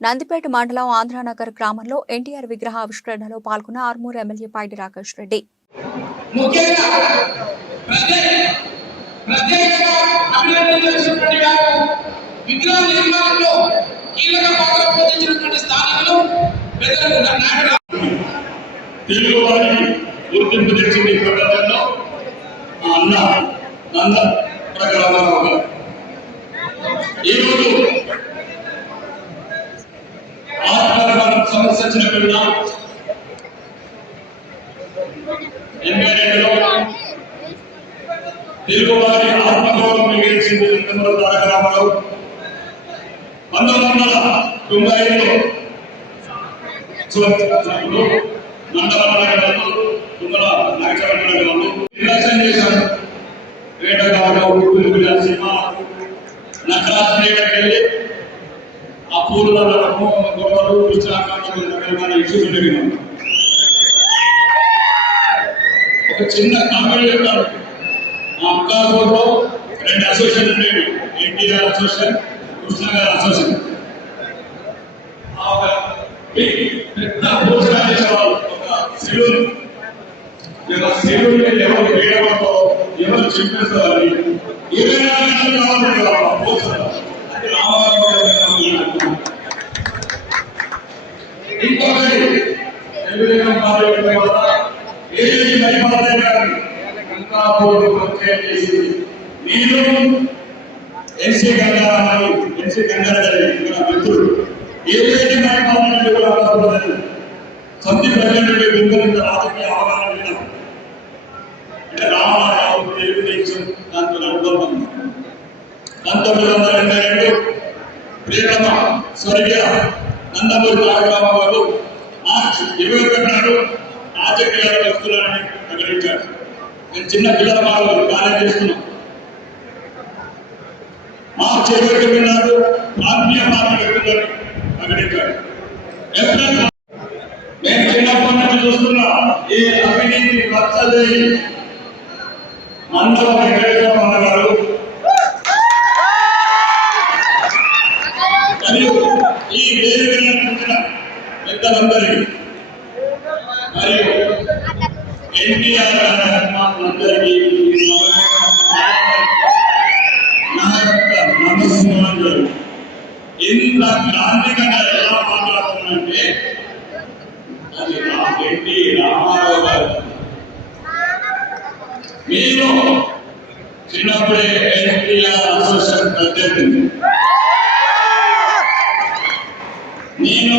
నందిపేట మండలం ఆంధ్రానగర్ గ్రామంలో ఎన్టీఆర్ విగ్రహ ఆవిష్కరణలో పాల్గొన్న ఆర్మూర్ ఎమ్మెల్యే పాయిడి రాకేష్ రెడ్డి. గుర్తింపు తెచ్చింది ప్రపంచంలో అన్న నంద ఈరోజు ఆత్మగౌరవం సమస్య ఎనభై రెండులో ఆత్మగౌరవం మిగిల్చింది నందమూరి తారక రామారావు. పంతొమ్మిది వందల తొంభై ఐదులో చూడొచ్చినప్పుడు మండలంలో తుమ్మల నిర్లక్ష్యం చేశారు. వేటగా పులుగుల సినిమా నగరాజ్ దగ్గరికి వెళ్ళి ఆ ఇష్యూస్ ఉండేవి. ఒక చిన్న కామెడీ చెప్తారు మా అక్కాపూర్లో రెండు అసోసియేషన్ ఉండేవి. ఎన్టీఆర్ అసోసియేషన్ కృష్ణ అసోసియేషన్ పెద్ద భోజనాలు చేసేవాళ్ళు ఒక సెలూన్ సెలూన్ ఎవరు వేయడంతో ఎవరు చెప్పేస్తారు ఇరవై నాలుగు గంటలు కావాలంటే భోజనం అది రామారావు గారి కావాలి. ఇంకొకటి తెలుగుదేశం పార్టీ వల్ల ఏజీ మహిళాదేవి గారు అంకాపూర్ పరిచయం చేసి నేను ఎన్సీ గంగారామని ఎన్సీ గంగారెడ్డి నా మిత్రుడు ఏదైతే మహిళాదేవి కూడా అంకాపూర్ సంధి ప్రజలంటే వింత రాజకీయ అవగాహన లేదు. అంటే రామారావు తెలుగుదేశం దాంతో అనుబంధం పంతొమ్మిది వందల ఎనభై రెండు ప్రియతమ స్వర్గీయ నందమూరి తారకరామ గారు మార్చి ఇరవై ఒకటి వస్తున్నారని ప్రకటించారు నేను చిన్న పిల్లల వాళ్ళు కార్యం చేస్తున్నాం మార్చి ఇరవై ఒకటి నాడు ఆత్మీయ పార్టీ ప్రకటించారు ఏప్రిల్ మేము చిన్నప్పటి నుంచి చూస్తున్నా ఈ అవినీతి పచ్చది మండల వెంకటేశ్వర గారు. మరియు ఈ వేదిక నుంచిన పెద్దలందరికీ మరియు ఎన్టీఆర్ అందరికీ నా యొక్క నమస్కారాలు ఇంత క్రాంతికంగా ఎలా మాట్లాడుతున్నానంటే అది నా ఎన్టీ రామారావు గారు. మీరు చిన్నప్పుడే ఎన్టీఆర్ అసోసియేషన్ అధ్యక్షుడు నేను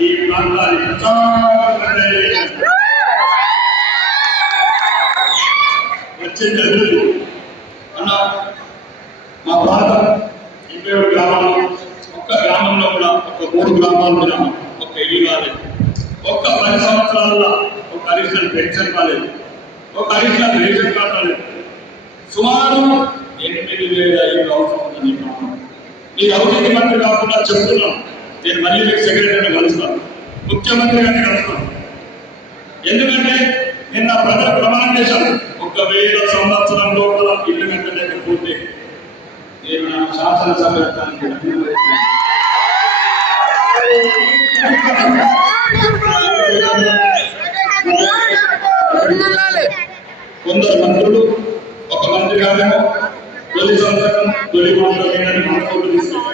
ఈ ప్రాంతాన్ని అన్న మా బాధ ఇరవై ఏడు గ్రామాలు ఒక్క గ్రామంలో కూడా ఒక మూడు గ్రామాలు కూడా ఒక్క ఇల్లు కాలేదు ఒక్క పది సంవత్సరాల ఒక అడిషనల్ పెన్షన్ కాలేదు ఒక అడిషనల్ రేషన్ కార్డు కాలేదు సుమారు ఎనిమిది వేల ఐదు అవసరం ఉందని ఈ అవినీతి మంత్రి కాకుండా చెప్తున్నాం నేను మళ్ళీ మీకు సెక్రటరీని కలుస్తాను. ముఖ్యమంత్రి గారిని కలుస్తాను. ఎందుకంటే నిన్న ప్రజలు ప్రమాణం చేశాను ఒక వేల సంవత్సరం లోపల ఇల్లు కట్టలేకపోతే నేను నా శాసనసభ కొందరు మంత్రులు ఒక మంత్రి కాదేమో తొలి సంవత్సరం తొలి మాటలు మనకు